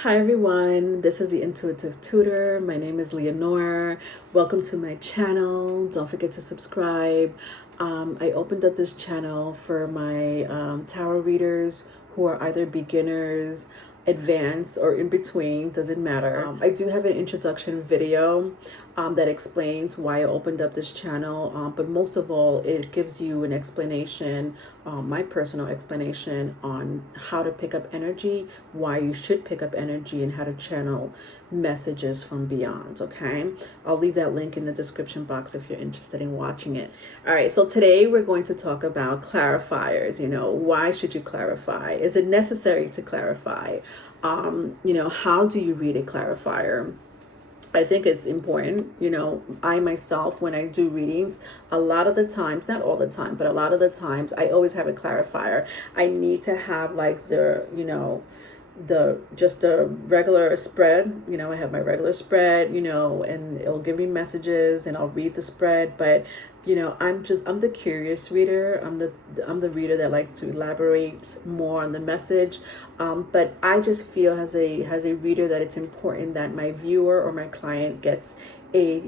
Hi everyone, this is the Intuitive Tutor. My name is Leonore. Welcome to my channel. Don't forget to subscribe. I opened up this channel for my tarot readers who are either beginners, advanced, or in between, doesn't matter. I do have an introduction video that explains why I opened up this channel, but most of all, it gives you an explanation, my personal explanation on how to pick up energy, why you should pick up energy, and how to channel messages from beyond. Okay, I'll leave that link in the description box if you're interested in watching it. All right, so today we're going to talk about clarifiers. Why should you clarify? Is it necessary to clarify? How do you read a clarifier? I think it's important. I myself, when I do readings, a lot of the times, not all the time, but a lot of the times, I always have a clarifier. I need to have like the regular spread. I have my regular spread, and it'll give me messages and I'll read the spread. But I'm the curious reader. I'm the reader that likes to elaborate more on the message. But I just feel as a reader that it's important that my viewer or my client gets a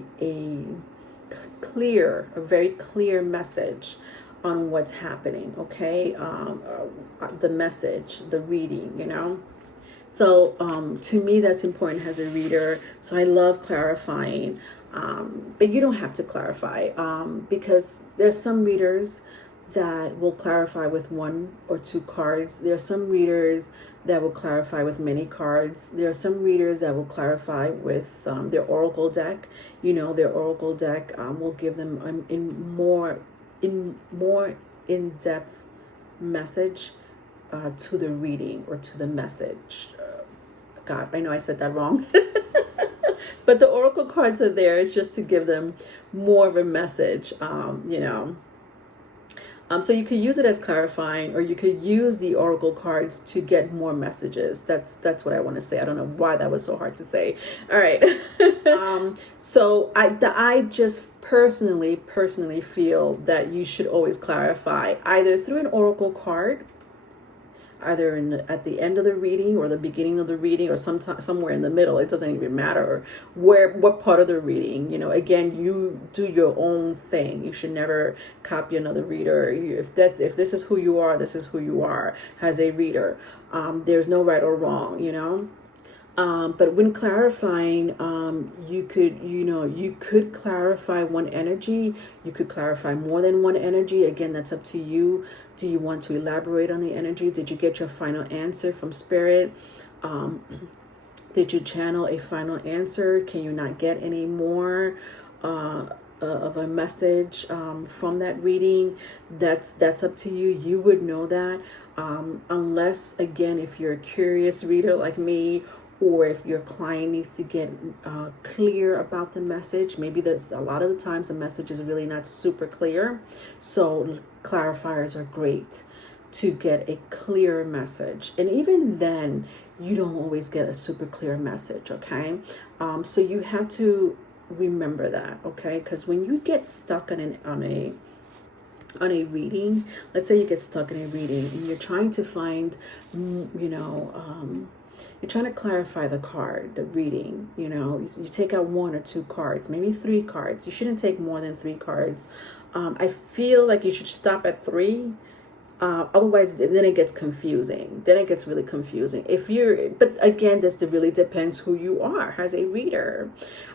very clear message on what's happening. Okay, the message, the reading. So to me, that's important as a reader. So I love clarifying. But you don't have to clarify because there's some readers that will clarify with one or two cards. There are some readers that will clarify with many cards. There are some readers that will clarify with their oracle deck. Their oracle deck will give them more in-depth message to the reading or to the message. God, I know I said that wrong. But the oracle cards are there. It's just to give them more of a message, So you could use it as clarifying, or you could use the oracle cards to get more messages. That's what I want to say. I don't know why that was so hard to say. All right. So I just personally feel that you should always clarify either through an oracle card, either at the end of the reading or the beginning of the reading, or somewhere in the middle. It doesn't even matter what part of the reading. Again, you do your own thing. You should never copy another reader. If this is who you are, this is who you are as a reader. There's no right or wrong. But when clarifying, you could clarify one energy. You could clarify more than one energy. Again, that's up to you. Do you want to elaborate on the energy? Did you get your final answer from spirit? Did you channel a final answer? Can you not get any more of a message from that reading? That's up to you. You would know that, unless, again, if you're a curious reader like me, or if your client needs to get clear about the message. Maybe there's a lot of the times the message is really not super clear. So clarifiers are great to get a clear message. And even then, you don't always get a super clear message, okay? So you have to remember that, okay? Because when you get stuck on a reading, let's say you get stuck in a reading and you're trying to find, you're trying to clarify the card, the reading, you take out one or two cards, maybe three cards. You shouldn't take more than three cards. I feel like you should stop at three. Otherwise, then it gets confusing. Then it gets really confusing. But again, this really depends who you are as a reader.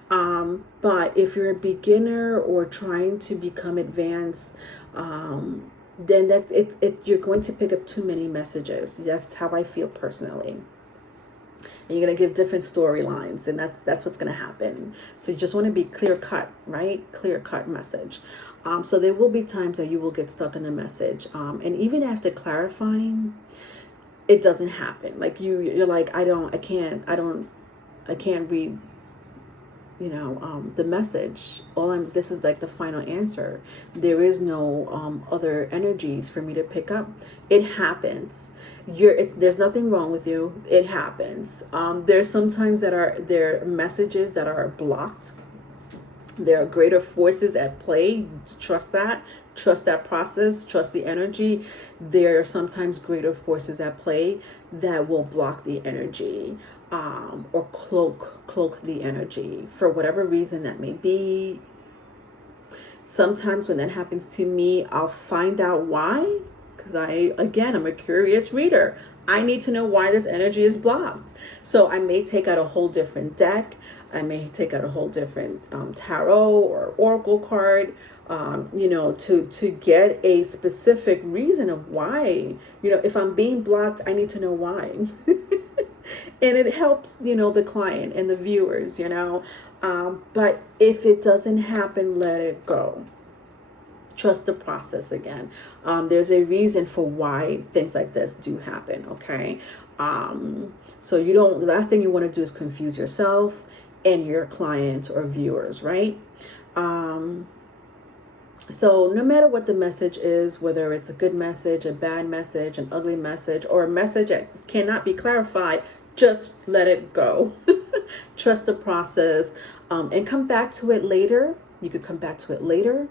But if you're a beginner or trying to become advanced, then you're going to pick up too many messages. That's how I feel personally. And you're going to give different storylines, and that's what's going to happen. So you just want to be clear cut, right? Clear cut message. So there will be times that you will get stuck in a message. And even after clarifying, it doesn't happen. Like you're like, I can't read, the message. This is like the final answer. There is no other energies for me to pick up. It happens. There's nothing wrong with you. It happens. There's sometimes there are messages that are blocked. There are greater forces at play. Trust that. trust that process, trust the energy. There are sometimes greater forces at play that will block the energy, or cloak the energy for whatever reason that may be. Sometimes when that happens to me, I'll find out why, because I'm a curious reader. I need to know why this energy is blocked. So I may take out a whole different deck. I may take out a whole different tarot or oracle card, to get a specific reason of why. If I'm being blocked, I need to know why. And it helps, the client and the viewers, but if it doesn't happen, let it go. Trust the process again. There's a reason for why things like this do happen, okay? So the last thing you want to do is confuse yourself and your client or viewers, right? So no matter what the message is, whether it's a good message, a bad message, an ugly message, or a message that cannot be clarified, just let it go. Trust the process, and come back to it later. You could come back to it later,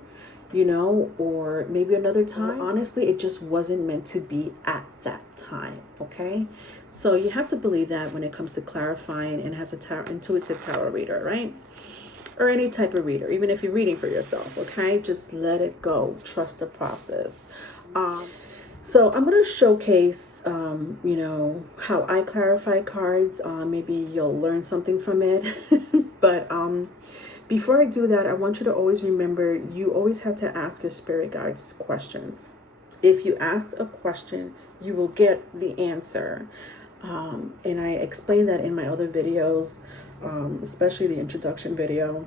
or maybe another time. Honestly, it just wasn't meant to be at that time, okay? So you have to believe that when it comes to clarifying and has a intuitive tarot reader, right? Or any type of reader, even if you're reading for yourself, okay? Just let it go. Trust the process. So I'm going to showcase, how I clarify cards. Maybe you'll learn something from it. But before I do that, I want you to always remember, you always have to ask your spirit guides questions. If you ask a question, you will get the answer. And I explained that in my other videos, especially the introduction video.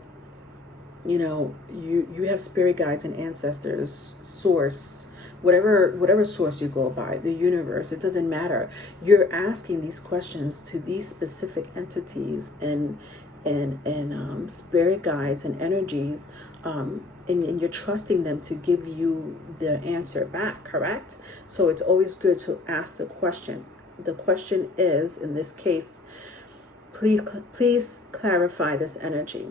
You have spirit guides and ancestors, source, whatever source you go by, the universe, it doesn't matter. You're asking these questions to these specific entities and spirit guides and energies, and you're trusting them to give you the answer back, correct? So it's always good to ask the question. The question is, in this case, please clarify this energy.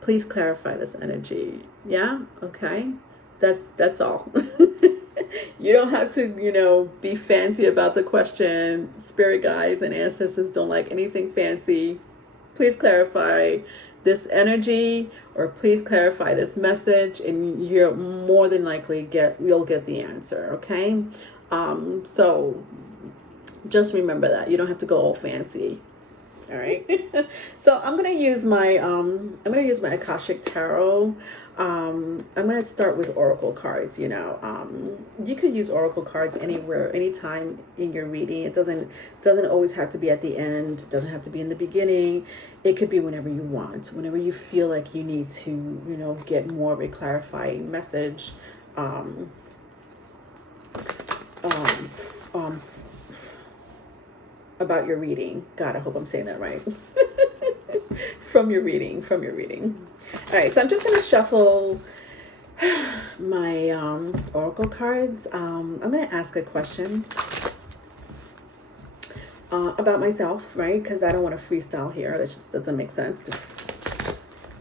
Please clarify this energy. Yeah? Okay? That's all. You don't have to, be fancy about the question. Spirit guides and ancestors don't like anything fancy. Please clarify this energy, or please clarify this message, and you're more than likely you'll get the answer, okay? So just remember that. You don't have to go all fancy. All right. So I'm going to use my Akashic Tarot. I'm going to start with oracle cards. You could use oracle cards anywhere, anytime in your reading. It doesn't always have to be at the end. It doesn't have to be in the beginning. It could be whenever you want, whenever you feel like you need to, get more of a clarifying message. About your reading. God, I hope I'm saying that right. From your reading. All right, so I'm just going to shuffle my oracle cards. I'm going to ask a question about myself, right? Because I don't want to freestyle here. That just doesn't make sense.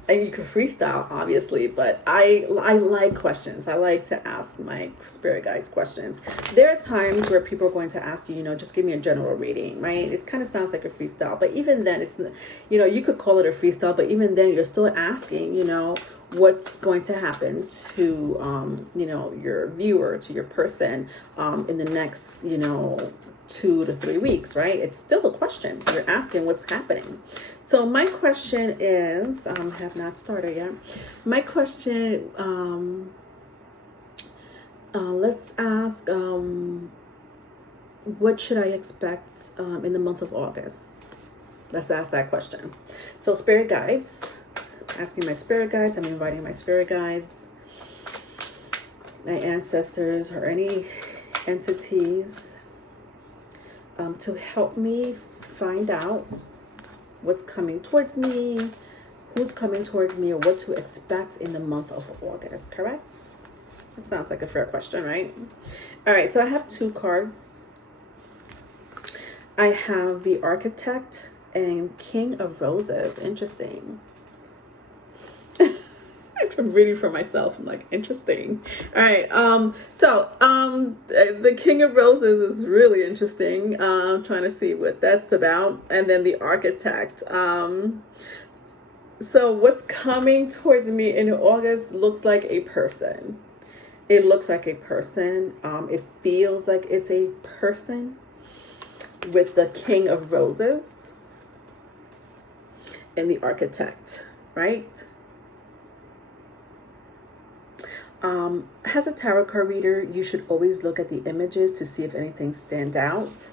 And you can freestyle, obviously, but I like questions. I like to ask my spirit guides questions. There are times where people are going to ask you, just give me a general reading, right? It kind of sounds like a freestyle, but even then, it's, you could call it a freestyle, but even then, you're still asking, what's going to happen to, your viewer, to your person, in the next, 2 to 3 weeks, right? It's still a question. You're asking what's happening. So my question is, have not started yet. My question, let's ask, what should I expect in the month of August? Let's ask that question. So spirit guides, asking my spirit guides, I'm inviting my spirit guides, my ancestors, or any entities to help me find out what's coming towards me, who's coming towards me, or what to expect in the month of August, correct? That sounds like a fair question, right? All right, so I have 2 cards. I have the Architect and King of Roses. Interesting. I'm reading for myself. I'm like, interesting. All right. The King of Roses is really interesting. I'm trying to see what that's about. And then the Architect. So what's coming towards me in August looks like a person. It looks like a person. It feels like it's a person with the King of Roses and the Architect, right? As a tarot card reader, you should always look at the images to see if anything stands out.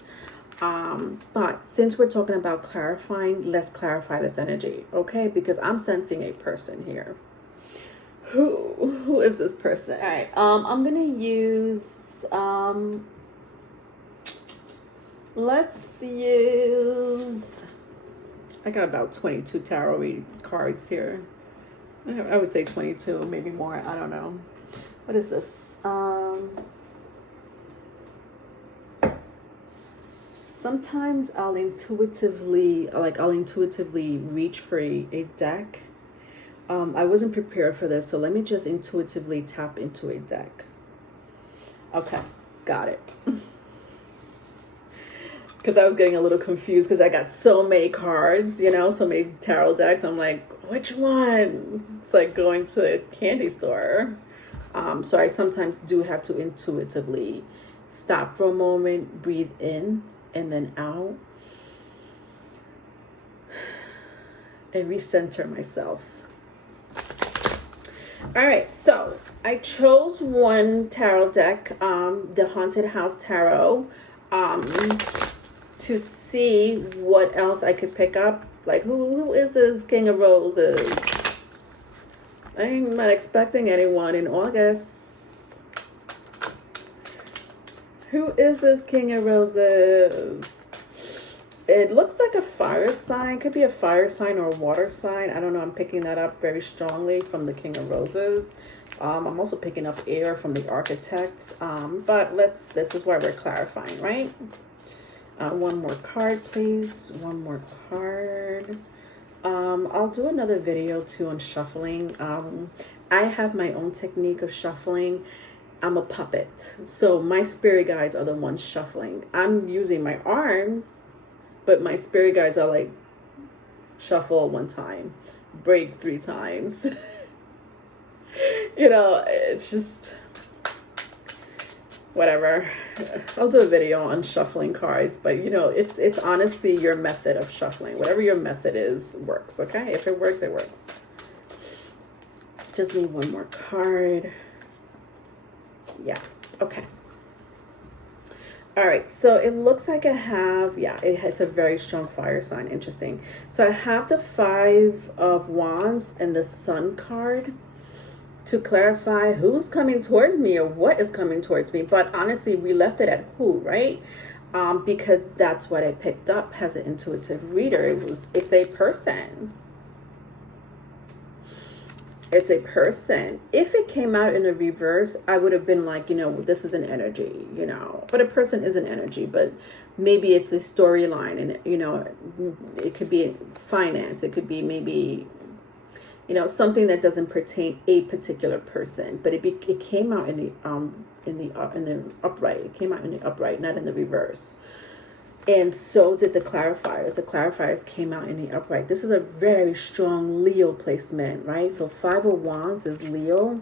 But since we're talking about clarifying, let's clarify this energy, okay? Because I'm sensing a person here. Who is this person? All right. I'm gonna use let's use, I got about 22 tarot cards here. I would say 22, maybe more. I don't know. What is this? Sometimes I'll intuitively reach for a deck. I wasn't prepared for this, so let me just intuitively tap into a deck. Okay, got it. Because I was getting a little confused because I got so many cards, so many tarot decks. I'm like, which one? It's like going to a candy store. So I sometimes do have to intuitively stop for a moment, breathe in and then out, and recenter myself. All right, so I chose one tarot deck, the Haunted House Tarot, to see what else I could pick up. Like, who is this King of Roses? I'm not expecting anyone in August. Who is this King of Roses? It looks like a fire sign. Could be a fire sign or a water sign. I don't know. I'm picking that up very strongly from the King of Roses. I'm also picking up air from the Architect. But this is why we're clarifying, right? One more card, please. One more card. I'll do another video too on shuffling. I have my own technique of shuffling. I'm a puppet. So my spirit guides are the ones shuffling. I'm using my arms, but my spirit guides are like, shuffle one time, break 3 times. It's just whatever. I'll do a video on shuffling cards, but it's honestly your method of shuffling. Whatever your method is works, okay? If it works, it works. Just need one more card. Yeah, okay. All right, so it looks like I have, it's a very strong fire sign. Interesting. So I have the 5 of Wands and the Sun card to clarify who's coming towards me or what is coming towards me. But honestly, we left it at who, right? Because that's what I picked up as an intuitive reader. It's a person. It's a person. If it came out in a reverse, I would have been like, this is an energy, but a person is an energy, but maybe it's a storyline, and, it could be finance. It could be maybe, something that doesn't pertain a particular person, but it came out in the upright. It came out in the upright, not in the reverse. And so did the clarifiers. The clarifiers came out in the upright. This is a very strong Leo placement, right? So 5 of Wands is Leo,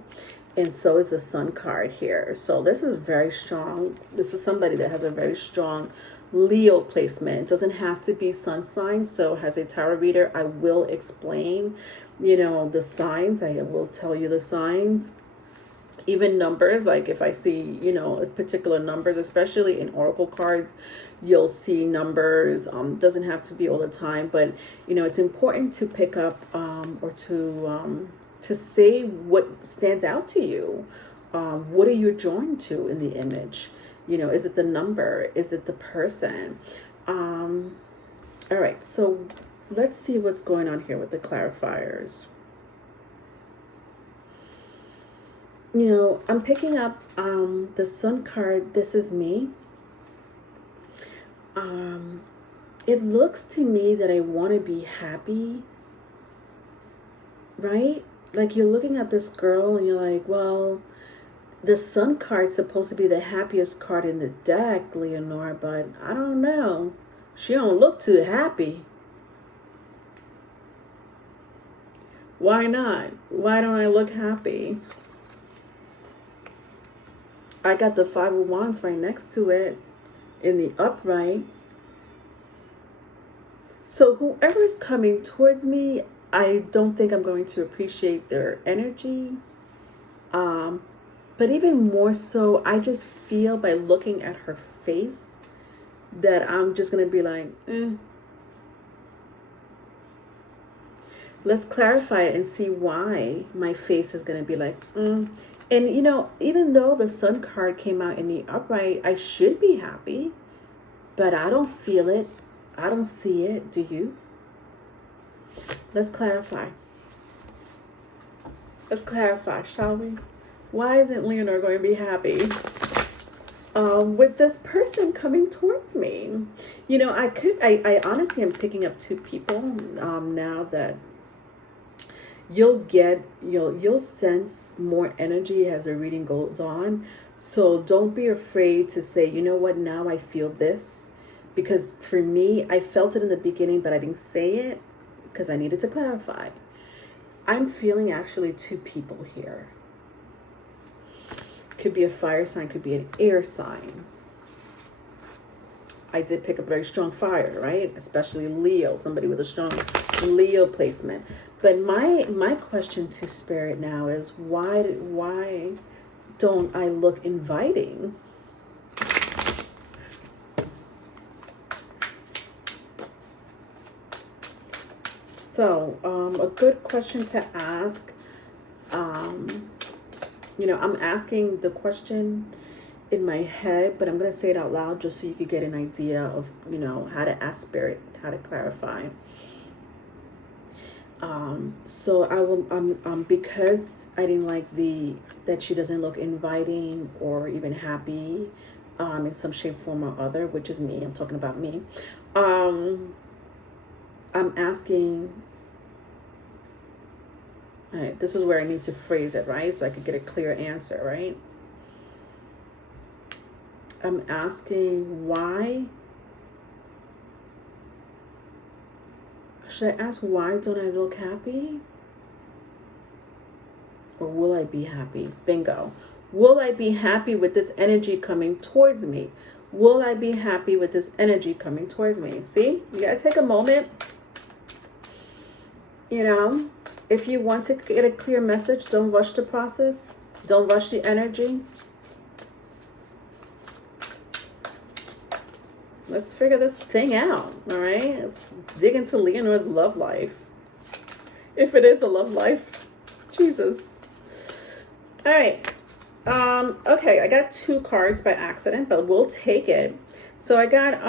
and so is the Sun card here. So this is very strong. This is somebody that has a very strong Leo placement. It doesn't have to be sun signs. So as a tarot reader, I will explain, the signs. I will tell you the signs. Even numbers, like if I see, particular numbers, especially in oracle cards, you'll see numbers. Doesn't have to be all the time, but it's important to pick up or to say what stands out to you. What are you drawn to in the image? Is it the number? Is it the person? All right, so let's see what's going on here with the clarifiers. I'm picking up the Sun card. This is me. It looks to me that I want to be happy, right? like you're looking at this girl and you're like, well, the Sun card's supposed to be the happiest card in the deck, Leonore, but I don't know. She don't look too happy. Why not? Why don't I look happy? I got the Five of Wands right next to it in the upright. So whoever's coming towards me, I don't think I'm going to appreciate their energy. But even more so, I just feel by looking at her face that I'm just going to be like, Let's clarify it and see why my face is going to be like, And, you know, even though the Sun card came out in the upright, I should be happy, but I don't feel it. I don't see it. Do you? Let's clarify. Let's clarify, shall we? Why isn't Leonore going to be happy with this person coming towards me? You know, I honestly am picking up two people now that you'll sense more energy as the reading goes on. So don't be afraid to say, you know what, now I feel this. Because for me, I felt it in the beginning, but I didn't say it because I needed to clarify. I'm feeling actually two people here. Could be a fire sign, could be an air sign. I did pick up very strong fire, right? Especially Leo, somebody with a strong Leo placement. But my question to Spirit now is, why don't I look inviting? So, a good question to ask, you know, I'm asking the question in my head, but I'm going to say it out loud just so you could get an idea of, you know, how to ask Spirit, how to clarify. So I will, because I didn't like that she doesn't look inviting or even happy, in some shape, form or other, which is me. I'm talking about me. I'm asking, all right, this is where I need to phrase it, right? So I could get a clear answer, right? I'm asking why. Should I ask why don't I look happy? Or will I be happy? Bingo. Will I be happy with this energy coming towards me? Will I be happy with this energy coming towards me? See, you gotta take a moment. You know, if you want to get a clear message, don't rush the process. Don't rush the energy. Let's figure this thing out, all right? Let's dig into Leonore's love life. If it is a love life. Jesus. All right. Okay, I got two cards by accident, but we'll take it. So I got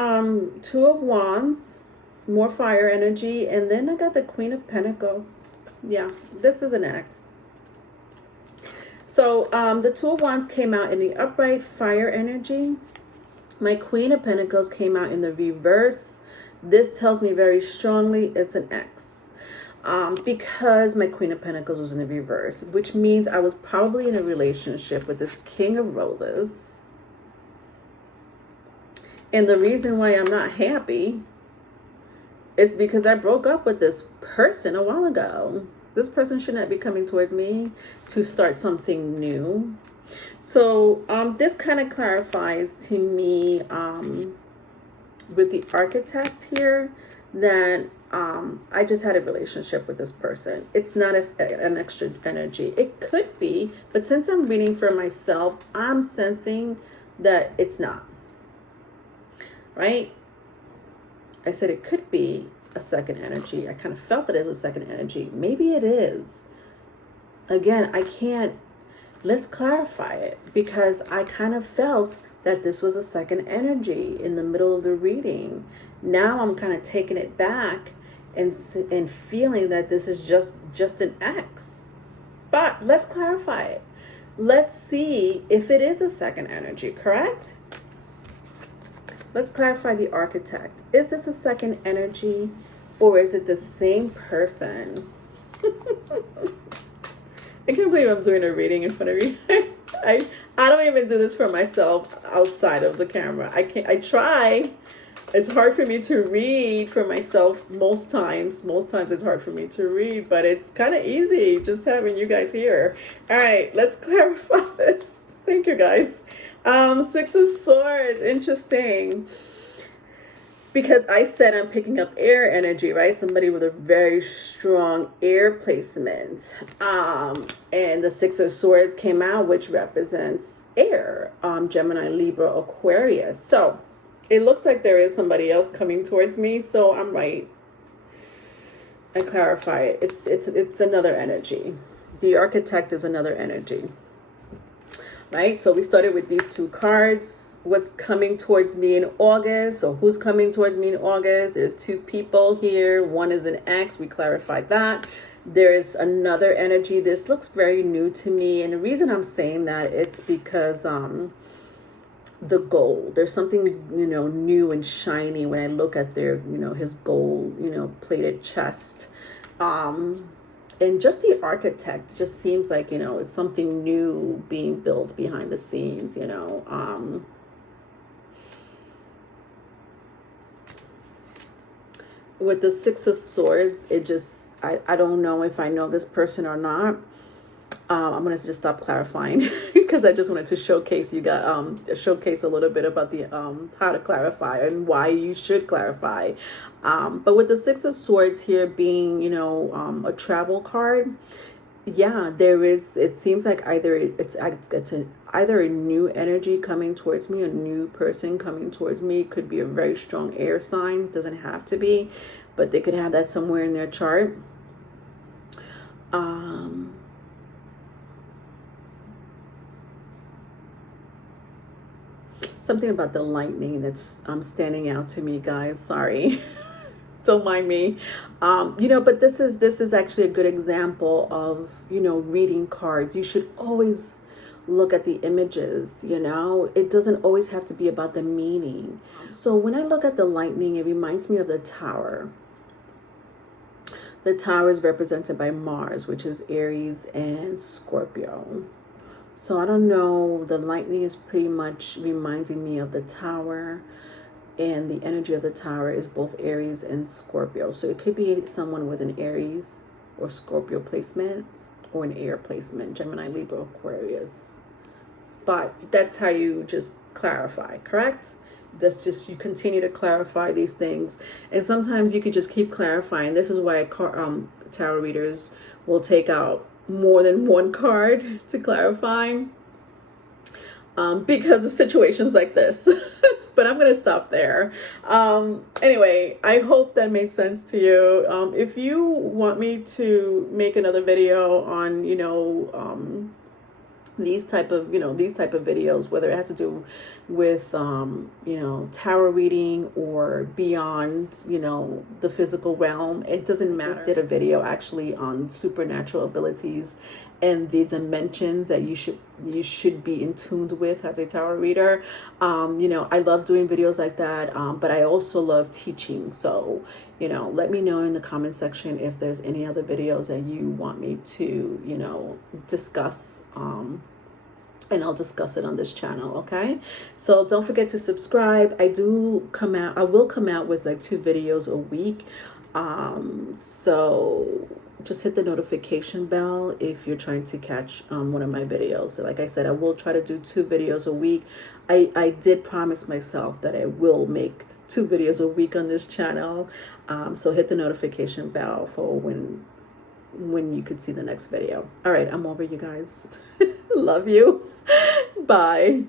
Two of Wands, more fire energy, and then I got the Queen of Pentacles. Yeah, this is an X. So the Two of Wands came out in the upright, fire energy. My Queen of Pentacles came out in the reverse. This tells me very strongly it's an X. Because my Queen of Pentacles was in the reverse, which means I was probably in a relationship with this King of Roses. And the reason why I'm not happy, it's because I broke up with this person a while ago. This person should not be coming towards me to start something new. So this kind of clarifies to me with the Architect here that I just had a relationship with this person. It's not an extra energy. It could be, but since I'm reading for myself, I'm sensing that it's not. Right? I said it could be a second energy. I kind of felt that it was a second energy. Maybe it is. Again, I can't. Let's clarify it, because I kind of felt that this was a second energy in the middle of the reading. Now I'm kind of taking it back and feeling that this is just an X. But let's clarify it. Let's see if it is a second energy, correct? Let's clarify the Architect. Is this a second energy or is it the same person? I can't believe I'm doing a reading in front of you. I don't even do this for myself outside of the camera. I try. It's hard for me to read for myself most times. Most times it's hard for me to read, but it's kind of easy just having you guys here. All right, let's clarify this. Thank you, guys. Six of Swords, interesting. Because I said I'm picking up air energy, right? Somebody with a very strong air placement. And the Six of Swords came out, which represents air. Gemini, Libra, Aquarius. So it looks like there is somebody else coming towards me. So I'm right. I clarify it. It's another energy. The Architect is another energy. Right? So we started with these two cards. What's coming towards me in August? So who's coming towards me in August? There's two people here. One is an ex. We clarified that. There's another energy. This looks very new to me. And the reason I'm saying that, it's because the gold. There's something, new and shiny when I look at their, his gold, plated chest. And just the Architect just seems like, it's something new being built behind the scenes, With the Six of Swords, it just, I don't know if I know this person or not. I'm going to just stop clarifying because I just wanted to showcase showcase a little bit about the how to clarify and why you should clarify. But with the Six of Swords here being, a travel card, yeah, it seems like either it's either a new energy coming towards me, a new person coming towards me. It could be a very strong air sign, doesn't have to be, but they could have that somewhere in their chart. Something about the lightning that's standing out to me, guys. Sorry. Don't mind me. But this is actually a good example of, reading cards. You should always look at the images, It doesn't always have to be about the meaning. So when I look at the lightning, it reminds me of the Tower. The Tower is represented by Mars, which is Aries and Scorpio. So I don't know, the lightning is pretty much reminding me of the Tower, and the energy of the Tower is both Aries and Scorpio. So it could be someone with an Aries or Scorpio placement or an air placement, Gemini, Libra, Aquarius. But that's how you just clarify, correct? That's just, you continue to clarify these things. And sometimes you could just keep clarifying. This is why tarot readers will take out more than one card to clarify because of situations like this. But I'm going to stop there. Anyway, I hope that made sense to you. If you want me to make another video on, these type of videos, whether it has to do with tarot reading or beyond the physical realm, it doesn't matter. I just did a video actually on supernatural abilities and the dimensions that you should be in tune with as a tarot reader. I love doing videos like that, but I also love teaching. So let me know in the comment section if there's any other videos that you want me to discuss, and I'll discuss it on this channel. Okay, so don't forget to subscribe. I will come out with like 2 videos a week, so just hit the notification bell if you're trying to catch one of my videos. So like I said, I will try to do 2 videos a week. I did promise myself that I will make 2 videos a week on this channel, so hit the notification bell for when you could see the next video. All right, I'm over, you guys. Love you. Bye.